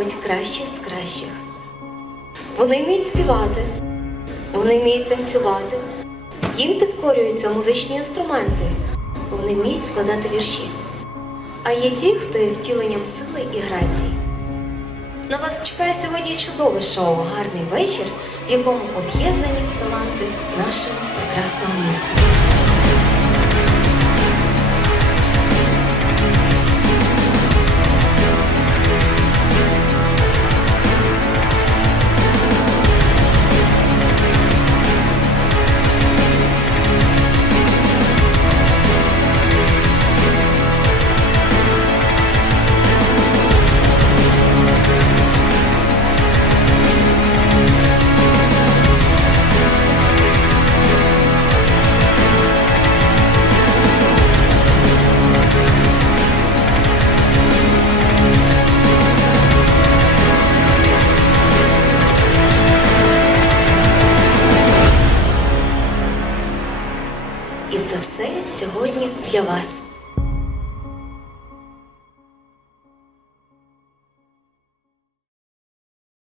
мабуть, кращі з кращих. Вони вміють співати, вони вміють танцювати, їм підкорюються музичні інструменти, вони вміють складати вірші. А є ті, хто є втіленням сили і грації. На вас чекає сьогодні чудове шоу Гарний вечір, в якому об'єднані таланти нашого прекрасного міста. І це все сьогодні для вас.